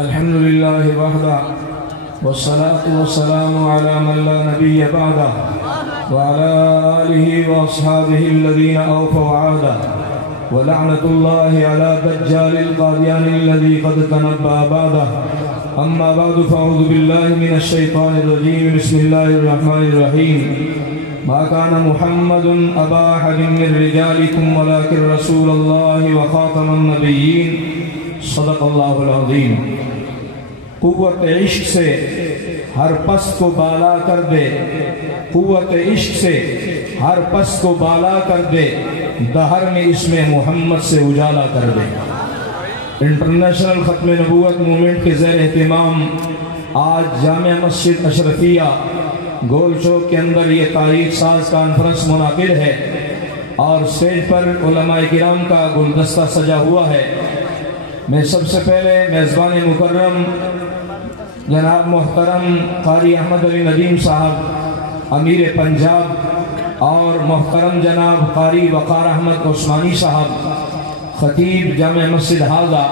الحمد لله وحده والصلاة والسلام على من لا نبي بعده وعلى آله وأصحابه الذين أوفوا عهده ولعنة الله على دجال القاديان الذي قد تنبأ بعده. أما بعد فأعوذ بالله من الشيطان الرجيم. بسم الله الرحمن الرحيم. ما كان محمد أبا أحد من رجالكم ولكن رسول الله وخاتم النبيين. صدق اللہ العظیم. قوت عشق سے ہر پست کو بالا کر دے، قوت عشق سے ہر پست کو بالا کر دے، دہر میں اسم محمد سے اجالا کر دے. انٹرنیشنل ختم نبوت موومنٹ کے زیر اہتمام آج جامع مسجد اشرفیہ گول چوک کے اندر یہ تاریخ ساز کانفرنس منعقد ہے اور اسٹیج پر علماء کرام کا گلدستہ سجا ہوا ہے. میں سب سے پہلے میزبان مکرم جناب محترم قاری احمد علی ندیم صاحب امیر پنجاب اور محترم جناب قاری وقار احمد عثمانی صاحب خطیب جامع مسجد حاضہ،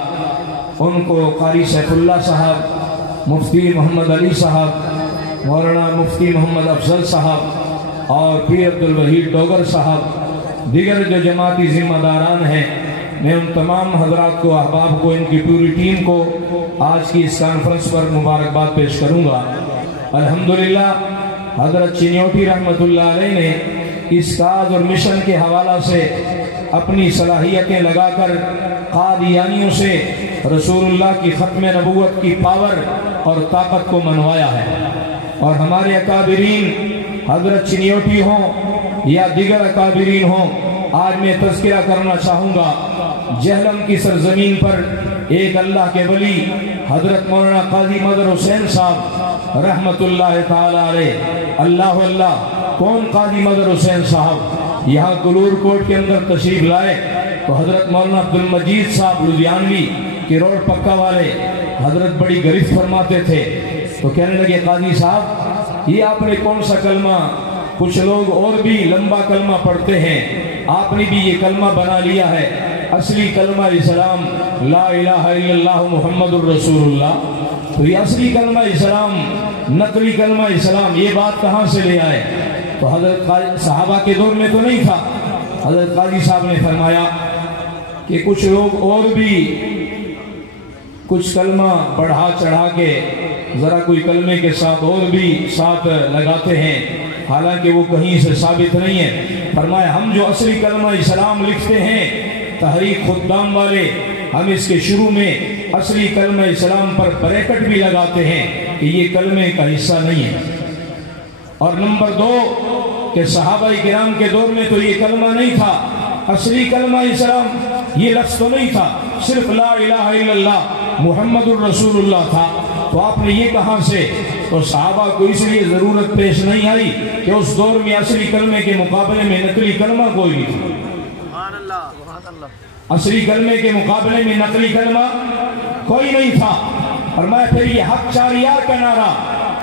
ان کو قاری سیف اللہ صاحب، مفتی محمد علی صاحب، مولانا مفتی محمد افضل صاحب اور پیر عبدالوحید ڈوگر صاحب، دیگر جو جماعتی ذمہ داران ہیں، میں ان تمام حضرات کو، احباب کو، ان کی پوری ٹیم کو آج کی اس کانفرنس پر مبارکباد پیش کروں گا. الحمدللہ حضرت چنیوٹی رحمت اللہ علیہ نے اس کاز اور مشن کے حوالہ سے اپنی صلاحیتیں لگا کر قادیانیوں سے رسول اللہ کی ختم نبوت کی پاور اور طاقت کو منوایا ہے. اور ہمارے اکابرین حضرت چنیوٹی ہوں یا دیگر اکابرین ہوں، آج میں تذکرہ کرنا چاہوں گا جہلم کی سرزمین پر ایک اللہ کے ولی حضرت مولانا قاضی مظہر حسین صاحب رحمت اللہ تعالی علیہ. اللہ اللہ، کون قاضی مظہر حسین صاحب؟ یہاں گلور کوٹ کے اندر تشریف لائے تو حضرت مولانا عبدالمجید صاحب لدھیانوی کے روڈ پکا والے حضرت بڑی گرفت فرماتے تھے. تو کہنے لگے قاضی صاحب یہ آپ نے کون سا کلمہ، کچھ لوگ اور بھی لمبا کلمہ پڑھتے ہیں، آپ نے بھی یہ کلمہ بنا لیا ہے، اصلی کلمہ اسلام لا الہ الا اللہ محمد الرسول اللہ. تو یہ اصلی کلمہ اسلام، نقلی کلمہ اسلام، یہ بات کہاں سے لے آئے؟ تو حضرت صحابہ کے دور میں تو نہیں تھا. حضرت قاضی صاحب نے فرمایا کہ کچھ لوگ اور بھی کچھ کلمہ بڑھا چڑھا کے ذرا کوئی کلمے کے ساتھ اور بھی ساتھ لگاتے ہیں، حالانکہ وہ کہیں سے ثابت نہیں ہے. فرمایا ہم جو اصلی کلمہ اسلام لکھتے ہیں تحریک خدام والے، ہم اس کے شروع میں اصلی کلمہ اسلام پر بریکٹ بھی لگاتے ہیں کہ یہ کلمے کا حصہ نہیں ہے. اور نمبر 2 کہ صحابہ کرام کے دور میں تو یہ کلمہ نہیں تھا، اصلی کلمہ اسلام یہ لفظ تو نہیں تھا، صرف لا الہ الا اللہ محمد الرسول اللہ تھا. تو آپ نے یہ کہاں سے؟ تو صحابہ کو اس لیے ضرورت پیش نہیں آئی کہ اس دور میں اصلی کلمے کے مقابلے میں نقلی کلمہ کوئی نہیں تھا. اصلی کلمے کے مقابلے میں نقلی کلمہ کوئی نہیں تھا. فرمایا پھر یہ حق چاریار کا نعرہ،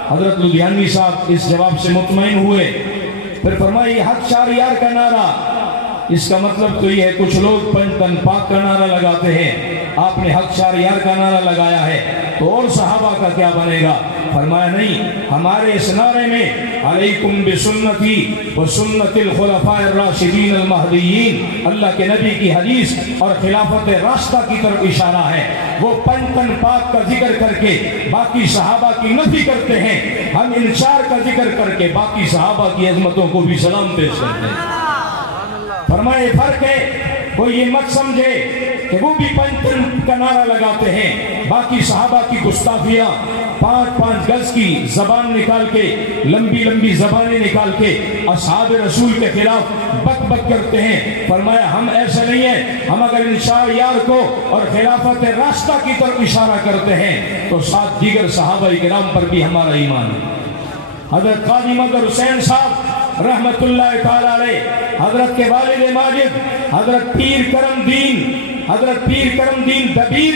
حضرت لدھیانوی صاحب اس جواب سے مطمئن ہوئے. پھر فرمایا یہ حق چاریار کا نعرہ، اس کا مطلب تو یہ ہے کچھ لوگ پنجتن پاک کا نعرہ لگاتے ہیں، آپ نے حق چاریار کا نعرہ لگایا ہے تو اور صحابہ کا کیا بنے گا؟ فرمایا نہیں، ہمارے اس نعرے میں علیکم بسنتی وسنت الخلفاء الراشدین المہدیین، اللہ کے نبی کی حدیث اور خلافت راستہ کی طرف اشارہ ہے. وہ پنجتن پاک کا ذکر کر کے باقی صحابہ کی نفی کرتے ہیں، ہم انشار کا ذکر کر کے باقی صحابہ کی عظمتوں کو بھی سلام پیش کرتے ہیں. فرمائے فرق ہے، کوئی یہ مت سمجھے کہ وہ بھی پنجتن کا نعرہ لگاتے ہیں، باقی صحابہ کی گستاخیاں 5-5 گز کی زبان نکال کے، لمبی لمبی زبانیں نکال کے اصحاب رسول کے خلاف بک بک کرتے ہیں. فرمایا ہم ایسے نہیں ہیں، ہم اگر انشار یار کو اور خلافت راستہ کی طرف اشارہ کرتے ہیں تو ساتھ دیگر صحابہ کرام پر بھی ہمارا ایمان ہے. حضرت قاضی مظہر حسین صاحب رحمت اللہ تعالی علیہ، حضرت کے والد ماجد حضرت پیر کرم دین دبیر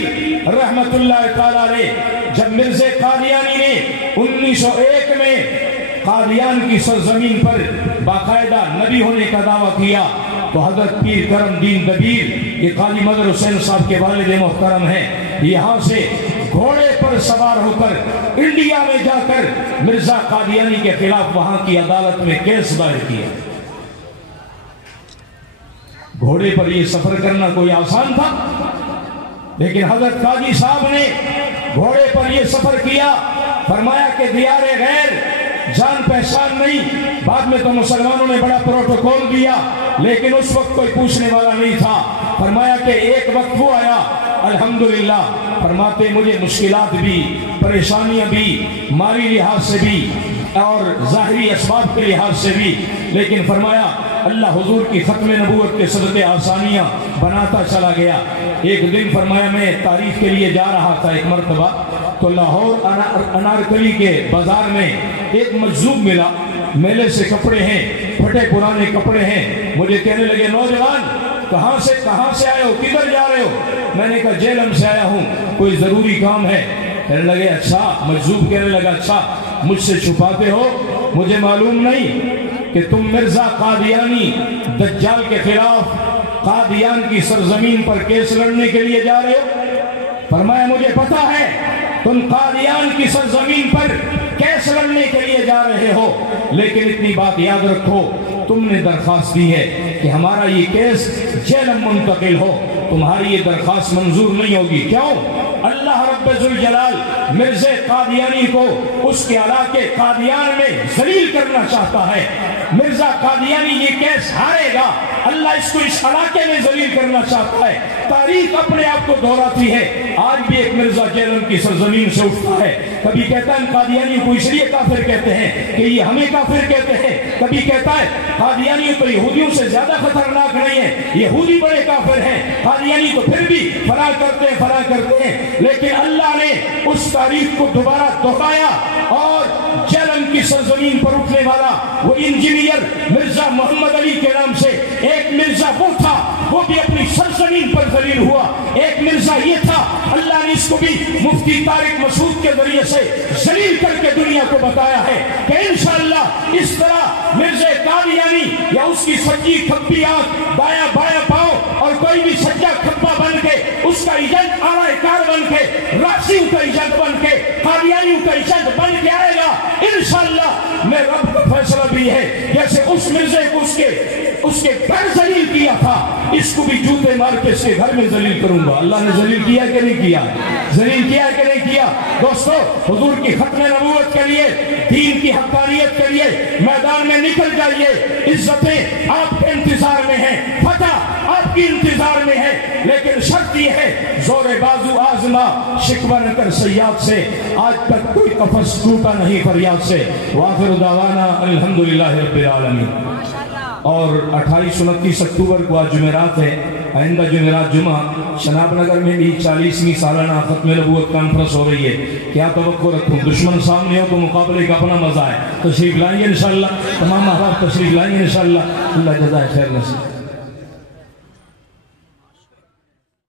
رحمت اللہ تعالی علیہ، جب مرزا قادیانی نے 1901 میں قادیان کی سرزمین پر باقاعدہ نبی ہونے کا دعویٰ کیا تو حضرت پیر کرم دین دبیر یہ قاضی مظہر حسین صاحب کے والد محترم ہیں، یہاں سے گھوڑے پر سوار ہو کر انڈیا میں جا کر مرزا قادیانی کے خلاف وہاں کی عدالت میں کیس دائر کیا۔ گھوڑے پر یہ سفر کرنا کوئی آسان تھا، لیکن حضرت قاضی صاحب نے گھوڑے پر یہ سفر کیا۔ فرمایا کہ دیار غیر جان پہچان نہیں، بعد میں تو مسلمانوں نے بڑا پروٹوکول دیا، لیکن اس وقت کوئی پوچھنے والا نہیں تھا۔ فرمایا کہ ایک وقت وہ آیا، الحمدللہ فرماتے مجھے مشکلات بھی، پریشانیاں بھی، مالی لحاظ سے بھی اور ظاہری اسباب کے لحاظ سے بھی، لیکن فرمایا اللہ حضور کی ختم نبوت کے صدقے آسانیاں بناتا چلا گیا۔ ایک دن فرمایا میں تاریخ کے لیے جا رہا تھا ایک مرتبہ، تو لاہور انارکلی کے بازار میں ایک مجذوب ملا، میلے سے کپڑے ہیں، پھٹے پرانے کپڑے ہیں۔ مجھے کہنے لگے نوجوان کہاں سے آئے ہو، کدھر جا رہے ہو؟ میں نے کہا جیلم سے آیا ہوں، کوئی ضروری کام ہے۔ کہنے لگے اچھا، مجذوب کہنے لگا اچھا مجھ سے چھپاتے ہو؟ مجھے معلوم نہیں کہ تم مرزا قادیانی دجال کے خلاف قادیان کی سرزمین پر کیس لڑنے کے لیے جا رہے ہو؟ فرمایا مجھے پتا ہے تم قادیان کی سرزمین پر کیس لڑنے کے لیے جا رہے ہو، لیکن اتنی بات یاد رکھو تم نے درخواست دی ہے کہ ہمارا یہ کیس جیلم منتقل ہو، تمہاری یہ درخواست منظور نہیں ہوگی۔ کیوں؟ اللہ رب ذوالجلال مرزا قادیانی کو اس کے علاقے قادیان میں ذلیل کرنا چاہتا ہے۔ مرزا قادیانی یہ کیس ہارے گا، اللہ اس کو اس علاقے میں ذلیل کرنا چاہتا ہے۔ تاریخ اپنے آپ کو دہراتی ہے، آج بھی ایک مرزا جیلم کی سرزمین سے اٹھتا ہے، کبھی کہتا ہے قادیانی کو اس لیے کافر کہتے ہیں کہ یہ ہمیں کافر کہتے ہیں، کبھی کہتا ہے قادیانی تو یہودیوں سے زیادہ خطرناک نہیں ہے، یہودی بڑے کافر ہیں، قادیانی تو پھر بھی فلاں کرتے ہیں، لیکن اللہ نے اس تاریخ کو دوبارہ دہرایا اور جیلم کی سرزمین پر اٹھنے والا وہ انجینئر مرزا محمد علی کے نام سے ایک مرزا وہ تھا، وہ بھی اپنی سرزمین پر ذلیل ہوا۔ ایک مرزا یہ تھا، اللہ نے اس کو بھی مفتی طارق مسعود کے ذریعے سے ذلیل کر کے دنیا کو بتایا ہے کہ انشاءاللہ اس طرح مرزا قادیانی یا اس کی سچی کھبی آنکھ، دایا بایاں پاؤں اور کوئی بھی سچا کھبا بن کے اس کا ایجنٹ آلہ کار بن کے، راشیوں کا ایجنٹ بن کے، قادیانیوں کا ایجنٹ بن کے آئے گا انشاءاللہ۔ میں رب کا فیصلہ بھی ہے جیسے اس مرزے کو اس کے گھر ذلیل کیا تھا، اس کو بھی جوتے مار کے اس کے گھر میں ذلیل کروں گا۔ اللہ نے ذلیل کیا کہ نہیں کیا؟ ذلیل کیا کہ نہیں کیا؟ دوستو حضور کی ختم نبوت کے لیے، دین کی حقانیت کے لیے میدان میں نکل جائیے۔ عزتیں آپ کے انتظار میں ہیں، فتح آپ کی انتظار میں ہے، لیکن شرط یہ ہے زور بازو آزما، شکوہ نہ کر سیاد سے، آج تک کوئی قفس ٹوٹا نہیں فریاد سے۔ وآخر دعوانا الحمدللہ رب العالمین۔ اور 28 29 اکتوبر کو آج جمعرات ہے، آئندہ جمعرات جمعہ شناب نگر میں بھی 40ویں سالانہ ختم نبوت کانفرنس ہو رہی ہے۔ کیا توقع رکھوں؟ دشمن سامنے ہو تو مقابلے کا اپنا مزہ ہے، تشریف لائیں گے انشاءاللہ، تمام احباب تشریف لائیں گے انشاءاللہ۔ اللہ جزائے خیر نصیب۔